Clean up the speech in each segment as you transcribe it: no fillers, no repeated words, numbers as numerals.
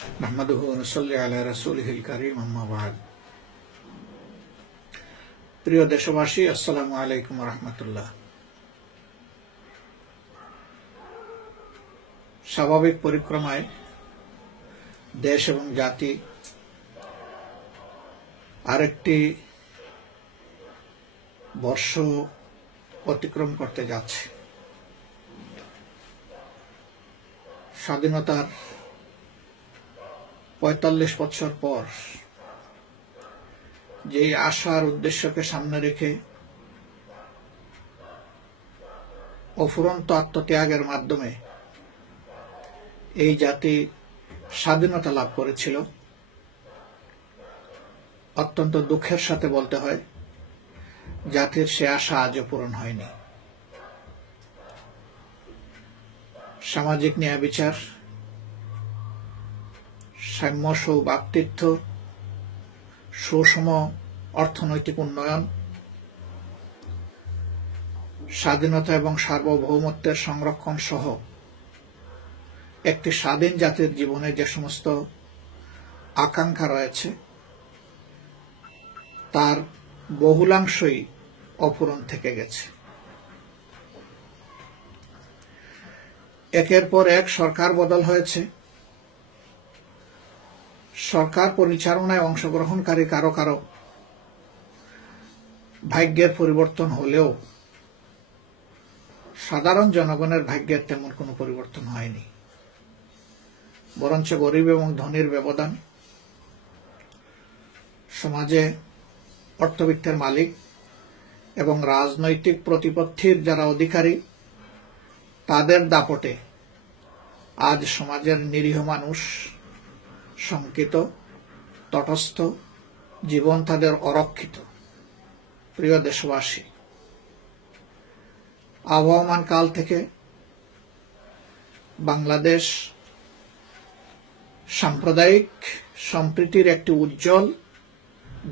নাহমাদুহু ওয়া নুসাল্লি আলা রাসূলিহিল কারীম আম্মা বা'দ। প্রিয় দেশবাসী, আসসালামু আলাইকুম ওয়া রাহমাতুল্লাহ। স্বাভাবিক পরিক্রমায় দেশ এবং জাতি আরেকটি বর্ষ অতিক্রম করতে যাচ্ছে। স্বাধীনতার ৪৫ বছর পর যে আশার উদ্দেশ্যকে সামনে রেখে অফুরন্ত আত্মত্যাগের মাধ্যমে এই জাতি স্বাধীনতা লাভ করেছিল, অত্যন্ত দুঃখের সাথে বলতে হয় জাতির সে আশা আজও পূরণ হয়নি। সামাজিক ন্যায় বিচার, সাম্য সৌভ্রাতৃত্ব, সুষম অর্থনৈতিক উন্নয়ন, স্বাধীনতা এবং সার্বভৌমত্বের সংরক্ষণ সহ একটি স্বাধীন জাতির জীবনে যে সমস্ত আকাঙ্ক্ষা রয়েছে তার বহুলাংশই অপূরণ থেকে গেছে। একের পর এক সরকার বদল হয়েছে। সরকার পরিচালনায় অংশগ্রহণকারী কারো কারো ভাগ্যের পরিবর্তন হলেও সাধারণ জনগণের ভাগ্যের তেমন কোনো পরিবর্তন হয়নি, বরঞ্চ গরিব এবং ধনীর ব্যবধান, সমাজে অর্থবিত্তের মালিক এবং রাজনৈতিক প্রতিপত্তির যারা অধিকারী তাদের দাপটে আজ সমাজের নিরীহ মানুষ শঙ্কিত, তটস্থ, জীবন তাদের অরক্ষিত। প্রিয় দেশবাসী, আবহমান কাল থেকে বাংলাদেশ সাম্প্রদায়িক সম্প্রীতির একটি উজ্জ্বল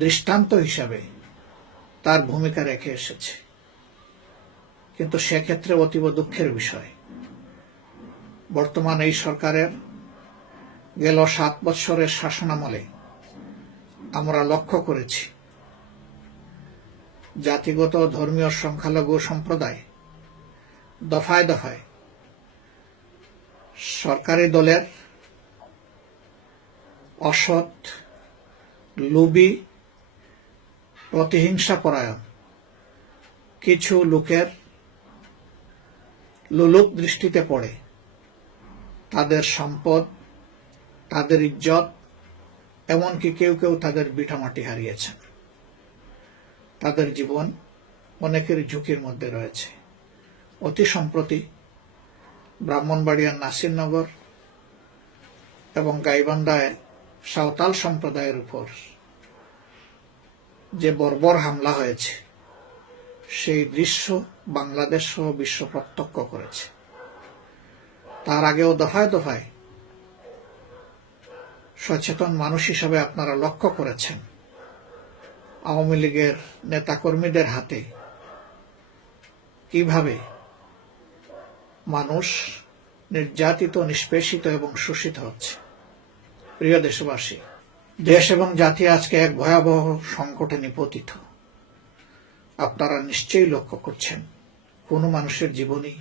দৃষ্টান্ত হিসাবে তার ভূমিকা রেখে এসেছে, কিন্তু সেক্ষেত্রে অতীব দুঃখের বিষয় বর্তমান এই সরকারের গেল ৭ বৎসরের শাসনামলে আমরা লক্ষ্য করেছি জাতিগত ধর্মীয় সংখ্যালঘু সম্প্রদায় দফায় দফায় সরকারি দলের অসৎ, লোভী, প্রতিহিংসাপরায়ণ কিছু লোকের লোলুপ দৃষ্টিতে পড়ে তাদের সম্পদ, তাদের ইজ্জত, এমনকি কেউ কেউ তাদের ভিটামাটি হারিয়েছেন। তাদের জীবন অনেকের ঝুঁকির মধ্যে রয়েছে। অতি সম্প্রতি ব্রাহ্মণবাড়িয়ার নাসিরনগর এবং গাইবান্ধায় সাঁওতাল সম্প্রদায়ের উপর যে বর্বর হামলা হয়েছে সেই দৃশ্য বাংলাদেশ সহ বিশ্ব প্রত্যক্ষ করেছে। তার আগেও দফায় দফায় সচেতন মানুষ হিসাবে আপনারা লক্ষ্য করেছেন আওয়ামী লীগের নেতাকর্মীদের হাতে কিভাবে মানুষ নির্যাতিত, নিষ্পেষিত এবং শোষিত হচ্ছে। প্রিয় দেশবাসী, দেশ এবং জাতি আজকে এক ভয়াবহ সংকটে নিপতিত। আপনারা নিশ্চয়ই লক্ষ্য করছেন কোনো মানুষের জীবনই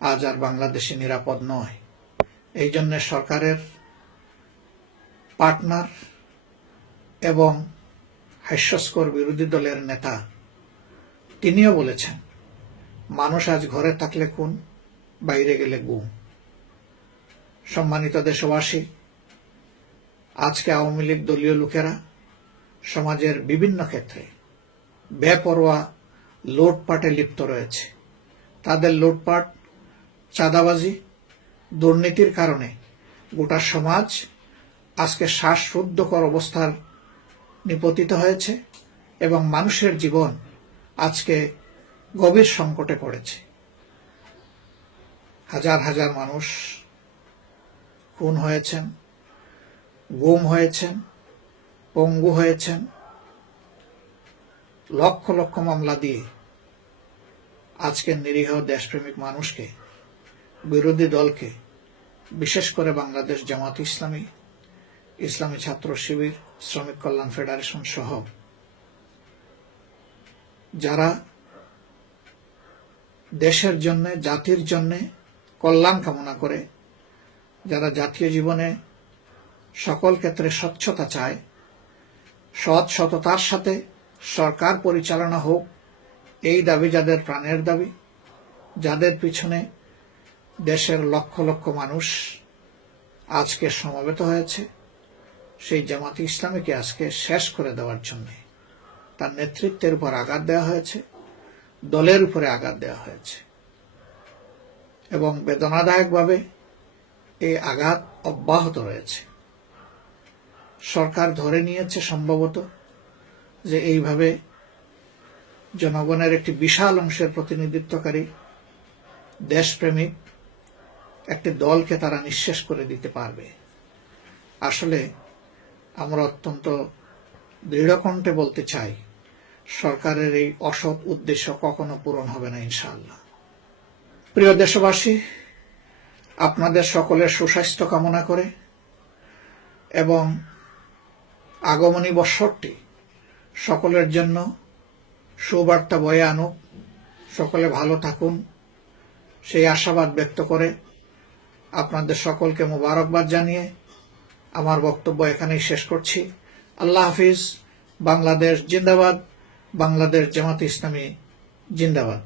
আজ আর বাংলাদেশে নিরাপদ নয়। এই জন্য সরকারের পার্টনার এবং হাস্যস্কর বিরোধী দলের নেতা তিনিও বলেছেন মানুষ আজ ঘরে থাকলে খুন, বাইরে গেলে গুম। সম্মানিত দেশবাসী, আজকে আওয়ামী লীগ দলীয় লোকেরা সমাজের বিভিন্ন ক্ষেত্রে বেপরোয়া লুটপাটে লিপ্ত রয়েছে। তাদের লুটপাট, চাঁদাবাজি, দুর্নীতির কারণে গোটা সমাজ আজকে শ্বাসরুদ্ধকর অবস্থার নিপতিত হয়েছে এবং মানুষের জীবন আজকে গভীর সংকটে পড়েছে। হাজার হাজার মানুষ খুন হয়েছেন, গুম হয়েছেন, পঙ্গু হয়েছেন। লক্ষ লক্ষ মামলা দিয়ে আজকের নিরীহ দেশপ্রেমিক মানুষকে, বিরোধী দলকে, বিশেষ করে বাংলাদেশ জামাত ইসলামী ইসলামী ছাত্র শিবির, শ্রমিক কল্যাণ ফেডারেশন সহ যারা দেশের জন্য, জাতির জন্য কল্যাণ কামনা করে, যারা জাতীয় জীবনে সকল ক্ষেত্রে স্বচ্ছতা চায়, সততার সাথে সরকার পরিচালনা হোক, এই দাবি যাদের প্রাণের দাবি, যাদের পিছনে দেশের লক্ষ লক্ষ মানুষ আজকে সমবেত হয়েছে, সেই জামাতে ইসলামীকে আজকে শেষ করে দেওয়ার জন্য তার নেতৃত্বের উপর আঘাত দেওয়া হয়েছে, দলের উপরে আঘাত দেওয়া হয়েছে এবং বেদনাদায়কভাবে এই আঘাত অব্যাহত রয়েছে। সরকার ধরে নিয়েছে সম্ভবত যে এইভাবে জনগণের একটি বিশাল অংশের প্রতিনিধিত্বকারী দেশপ্রেমিক একটি দলকে তারা নিঃশেষ করে দিতে পারবে। আসলে আমরা অত্যন্ত দৃঢ়কণ্ঠে বলতে চাই, সরকারের এই অসৎ উদ্দেশ্য কখনো পূরণ হবে না ইনশাআল্লাহ। প্রিয় দেশবাসী, আপনাদের সকলের সুস্বাস্থ্য কামনা করে এবং আগমনী বৎসরটি সকলের জন্য সুবার্তা বয়ে আনুক, সকলে ভালো থাকুন, সেই আশাবাদ ব্যক্ত করে আপনাদের সকলকে মোবারকবাদ জানিয়ে আমার বক্তব্য এখানেই শেষ করছি। আল্লাহ হাফিজ। বাংলাদেশ জিন্দাবাদ। বাংলাদেশ জামাতে ইসলামী জিন্দাবাদ।